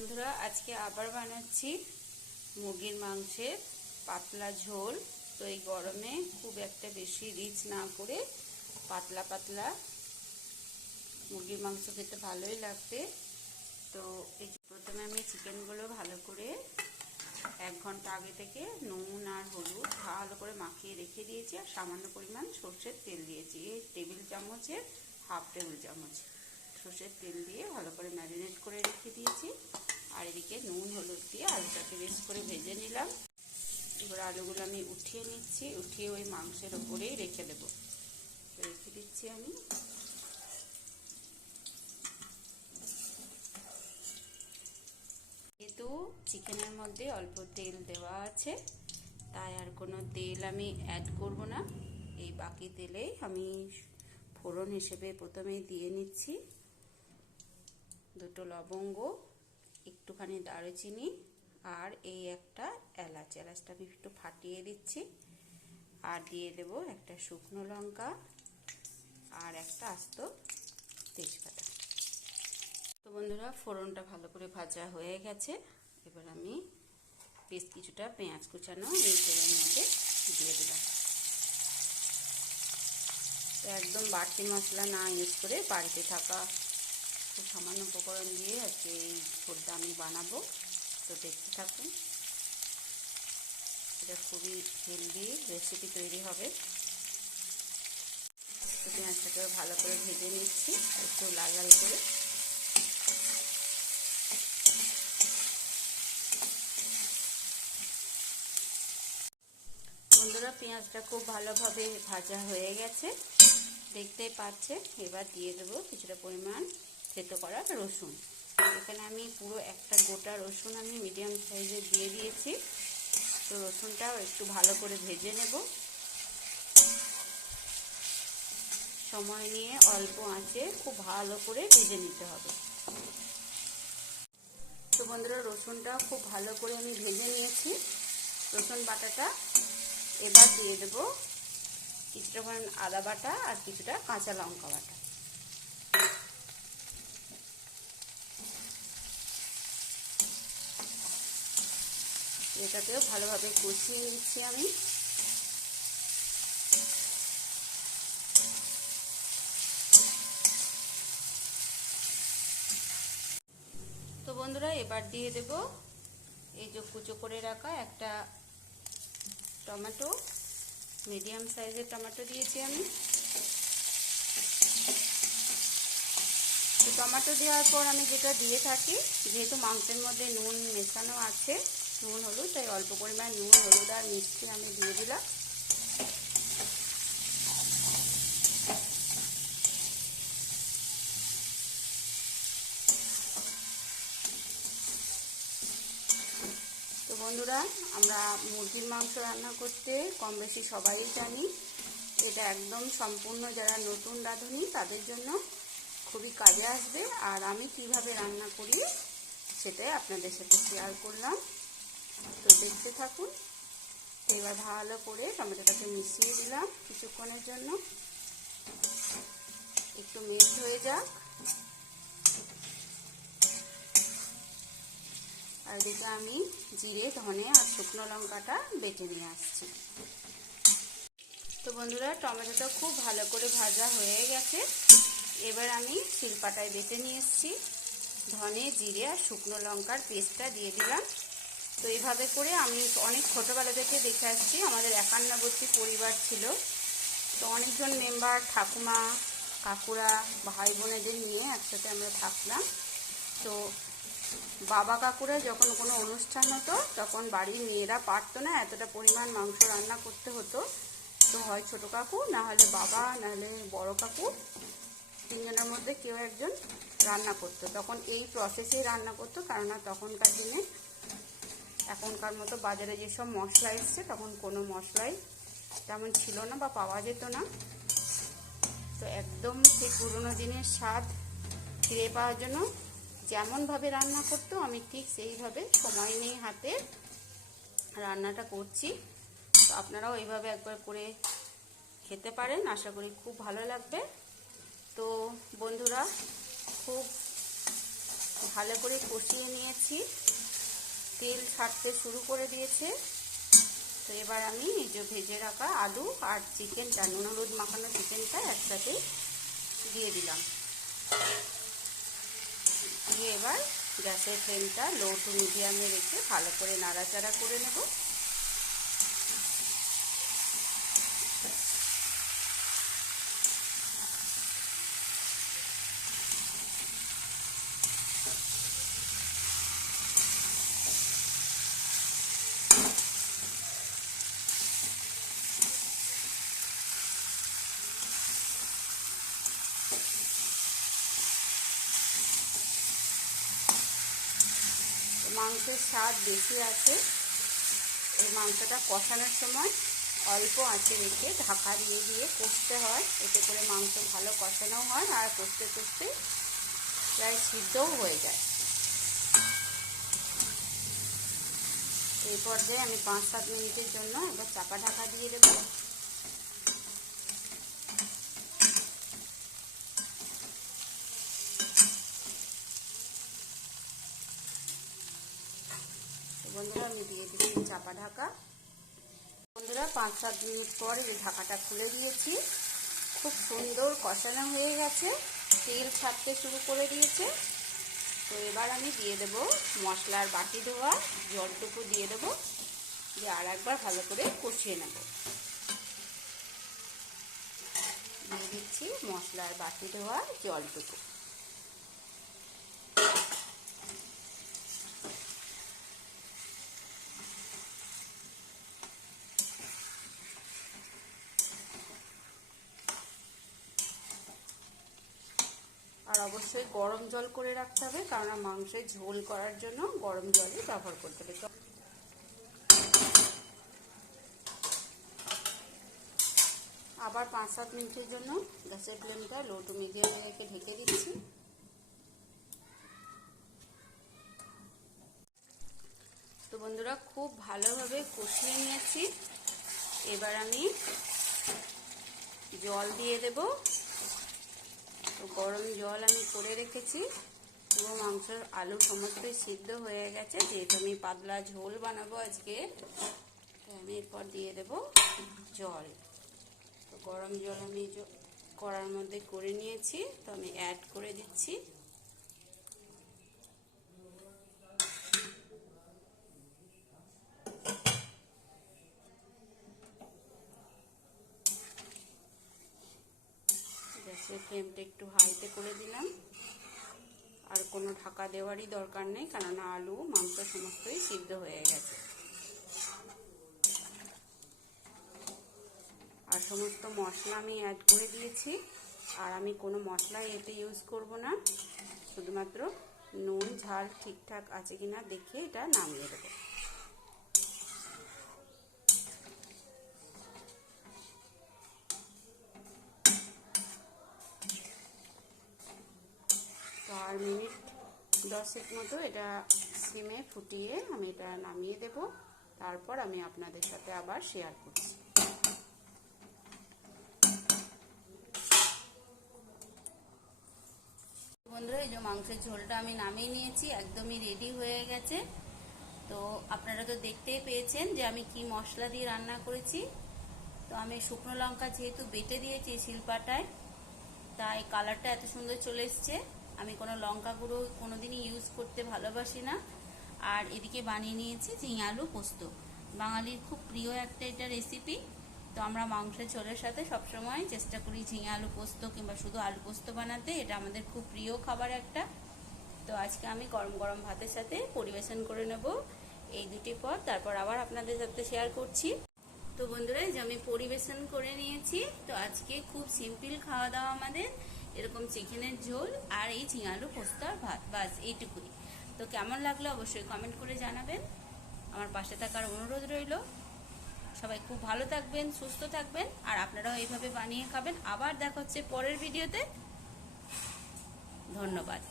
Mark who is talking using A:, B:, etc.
A: বন্ধুরা, আজকে আবার বানাচ্ছি মুরগির মাংসের পাতলা ঝোল। তো এই গরমে খুব একটা বেশি রিচ না করে পাতলা পাতলা মুরগির মাংস খেতে ভালোই লাগবে। তো এই প্রথমে আমি চিকেনগুলো ভালো করে এক ঘণ্টা আগে থেকে নুন আর হলুদ ভালো করে মাখিয়ে রেখে দিয়েছি আর সামান্য পরিমাণ সর্ষের তেল দিয়েছি। এই টেবিল চামচের হাফ টেবিল চামচ সর্ষের তেল দিয়ে ভালো করে ম্যারিনেট করে রেখে দিয়েছি। আর এদিকে নুন, হলুদ দিয়ে আলুটাকে বেশ করে ভেজে নিলাম। এবার আলুগুলো আমি উঠিয়ে নিচ্ছি, উঠিয়ে ওই মাংসের ওপরেই রেখে দেব। রেখে দিচ্ছি আমি। যেহেতু চিকেনের মধ্যে অল্প তেল দেওয়া আছে, তাই আর কোনো তেল আমি অ্যাড করব না। এই বাকি তেলেই আমি ফোড়ন হিসেবে প্রথমেই দিয়ে নিচ্ছি। দুটো লবঙ্গ একটুখানি দারুচিনি আর এই একটা এলাচ। এলাচটা আমি একটু ফাটিয়ে দিচ্ছি আর দিয়ে দেব একটা শুকনো লঙ্কা আর একটা আস্ত তেজপাতা। তো বন্ধুরা, ফোড়নটা ভালো করে ভাজা হয়ে গেছে। এবার আমি বেশ কিছুটা পেঁয়াজ কুচানো এই তেলের মধ্যে দিয়ে দিলাম। একদম বাড়তি মশলা না ইউজ করে বাড়িতে থাকা খুব সামান্য উপকরণ দিয়ে আজকে এই ঝোলটা আমি বানাবো। তো দেখতে থাকুন। এটা খুবই হেলদি রেসিপি তৈরি হবে। তো পেঁয়াজটাকে ভালো করে ভেজে নিচ্ছি, একটু লাল লাল করে। বন্ধুরা, পেঁয়াজটা খুব ভালোভাবে ভাজা হয়ে গেছে। দেখতেই পাচ্ছে এবার দিয়ে দেবো কিছুটা পরিমাণ থেতো করা রসুন। এখানে আমি পুরো একটা গোটা রসুন আমি মিডিয়াম সাইজে দিয়ে দিয়েছি। তো রসুনটাও একটু ভালো করে ভেজে নেব। সময় নিয়ে অল্প আঁচে খুব ভালো করে ভেজে নিতে হবে। তো বন্ধুরা রসুনটাও খুব ভালো করে আমি ভেজে নিয়েছি। রসুন বাটাটা এবার দিয়ে দেবো কিছুটা আদা বাটা আর কিছুটা কাঁচা লঙ্কা বাটা। এটাকেও ভালোভাবে কষিয়ে নিচ্ছি আমি। তো বন্ধুরা, এবার দিয়ে দেব এই যে কুচো করে রাখা একটা টমেটো, মিডিয়াম সাইজের টমেটো দিয়েছি আমি। টমেটো দেওয়ার পর আমি যেটা দিয়ে থাকি, যেহেতু মাংসের মধ্যে নুন মেশানো আছে নুন, হলুদ, তাই অল্প পরিমাণ নুন, হলুদ আর মিষ্টি আমি দিয়ে দিলাম। তো বন্ধুরা, আমরা মুরগির মাংস রান্না করতে কম বেশি সবাই জানি, এটা একদম সম্পূর্ণ যারা নতুন রাঁধুনি, তাদের জন্য খুবই কাজে আসবে। আর আমি কীভাবে রান্না করি, সেটাই আপনাদের সাথে শেয়ার করলাম। তো দেখতে থাকুন। এবার ভালো করে টমেটোটাকে মিশিয়ে দিলাম কিছুক্ষণের জন্য। একটু মেল্ট হয়ে যাক। আর এদিকে আমি জিরে, ধনে আর শুকনো লঙ্কাটা বেটে নিয়ে আসছি। তো বন্ধুরা, টমেটোটা খুব ভালো করে ভাজা হয়ে গেছে। এবার আমি শিলপাটায় বেটে নিয়ে এসেছি। ধনে, জিরে আর শুকনো লঙ্কার পেস্টটা দিয়ে দিলাম। তো এইভাবে করে আমি অনেক ছোটোবেলা থেকে দেখে আসছি। আমাদের একান্নবর্তী পরিবার ছিল। তো অনেকজন মেম্বার ঠাকুমা, কাকুরা, ভাই বোনেদের নিয়ে একসাথে আমরা থাকলাম। তো বাবা কাকুরা যখন কোনো অনুষ্ঠান হতো, তখন বাড়ির মেয়েরা পারতো না এতটা পরিমাণ মাংস রান্না করতে হতো। তো হয় ছোট কাকু, না হলে বাবা, না হলে বড় কাকু। তিনজনের মধ্যে কেউ একজন রান্না করতো। তখন এই প্রসেসেই রান্না করতো, কেননা তখনকার দিনে এখনকার মতো বাজারে যেসব মশলা এসছে, তখন কোনো মশলাই তেমন ছিল না বা পাওয়া যেত না। তো একদম সেই পুরোনো দিনের স্বাদ ফিরে পাওয়ার জন্য যেমনভাবে রান্না করতো, আমি ঠিক সেইভাবে সময় নেই হাতে রান্নাটা করছি। তো আপনারাও এইভাবে একবার করে খেতে পারেন, আশা করি খুব ভালো লাগবে। তো বন্ধুরা, খুব ভালো করে কষিয়ে নিয়েছি। তেল ছাড়তে শুরু করে দিয়েছে। তো এবার আমি এই যে ভেজে রাখা আলু আর চিকেনটা, নুন হলুদ মাখানো চিকেনটা একসাথে দিয়ে দিলাম। দিয়ে এবার গ্যাসের ফ্লেমটা লো টু মিডিয়ামে রেখে ভালো করে নাড়াচাড়া করে নেব। মাংসের স্বাদ বেশি আছে এই মাংসটা কষানোর সময় অল্প আঁচে রেখে ঢাকা দিয়ে দিয়ে কষতে হয়। এতে করে মাংস ভালো কষানো হয় আর কষতে কষতে প্রায় সিদ্ধও হয়ে যায়। এই পর্যায়ে আমি পাঁচ সাত মিনিটের জন্য একবার চাপা ঢাকা দিয়ে দেবো। বন্ধুরা, আমি দিয়ে দিচ্ছি চাপা ঢাকা। বন্ধুরা, পাঁচ সাত মিনিট পর এই ঢাকাটা খুলে দিয়েছি। খুব সুন্দর কষানো হয়ে গেছে। তেল ছাড়তে শুরু করে দিয়েছে। তো এবার আমি দিয়ে দেব মশলার বাটি ধোয়া। জলটুকু দিয়ে দেব। দিয়ে আর একবার ভালো করে কষিয়ে নেব। দিয়ে দিচ্ছি মশলার বাটি ধোয়া, জলটুকু আর অবশ্যই গরম জল করে রাখতে হবে, কারণ মাংসের ঝোল করার জন্য গরম জলই ব্যবহার করতে হবে। আবার পাঁচ সাত মিনিটের জন্য গ্যাসের ফ্লেমটা লো টু মিডিয়ামে রেখে ঢেকে দিচ্ছি। তো বন্ধুরা, খুব ভালোভাবে কষিয়ে নিয়েছি। এবার আমি জল দিয়ে দেবো। তো গরম জল আমি করে রেখেছি পুরো মাংসের আলু সমস্তই সিদ্ধ হয়ে গেছে, যেহেতু আমি পাতলা ঝোল বানাবো আজকে আমি এরপর দিয়ে দেব জল। তো গরম জল আমি কড়ার মধ্যে করে নিয়েছি, তো আমি অ্যাড করে দিচ্ছি। গ্যাসের ফ্লেমটা একটু হাইতে করে দিলাম। আর কোনো ঢাকা দেওয়ারই দরকার নেই কেননা আলু, মাংস সমস্তই সিদ্ধ হয়ে গেছে। আর সমস্ত মশলা আমি অ্যাড করে দিয়েছি। আর আমি কোনো মশলা এতে ইউজ করব না। শুধুমাত্র নুন, ঝাল ঠিকঠাক আছে কিনা দেখে এটা নামিয়ে দেবো তো আর মিনিট দশেক মতো এটা সিমে ফুটিয়ে আমি এটা নামিয়ে দেব। তারপর আমি আপনাদের সাথে আবার শেয়ার করছি। বন্ধুরা, এই যে মাংসের ঝোলটা আমি নামিয়ে নিয়েছি, একদমই রেডি হয়ে গেছে। তো আপনারা তো দেখতেই পেয়েছেন যে আমি কি মশলা দিয়ে রান্না করেছি। তো আমি শুকনো লঙ্কা যেহেতু বেটে দিয়েছি শিলপাটায়, তাই কালারটা এত সুন্দর চলে এসছে। আমি কোনো লঙ্কা গুঁড়ো কোনোদিনই ইউজ করতে ভালোবাসি না। আর এদিকে বানিয়ে নিয়েছি ঝিঙে আলু পোস্ত। বাঙালির খুব প্রিয় একটা এটা রেসিপি তো আমরা মাংসের ঝোলের সাথে সবসময় চেষ্টা করি ঝিঙে আলু পোস্ত কিংবা শুধু আলু পোস্ত বানাতে। এটা আমাদের খুব প্রিয় খাবার একটা। তো আজকে আমি গরম গরম ভাতের সাথে পরিবেশন করে নেব এই দুটি পদ। তারপর আবার আপনাদের সাথে শেয়ার করছি। তো বন্ধুরা যে আমি পরিবেশন করে নিয়েছি। তো আজকে খুব সিম্পল খাওয়া দাওয়া আমাদের। এরকম চিকেনের ঝোল আর এই ঝিঙালু পোস্ত আর ভাত, বাস এইটুকুই। তো কেমন লাগল অবশ্যই কমেন্ট করে জানাবেন। আমার পাশে থাকার অনুরোধ রইল। সবাই খুব ভালো থাকবেন, সুস্থ থাকবেন, আর আপনারাও এইভাবে বানিয়ে খাবেন। আবার দেখা হচ্ছে পরের ভিডিওতে। ধন্যবাদ।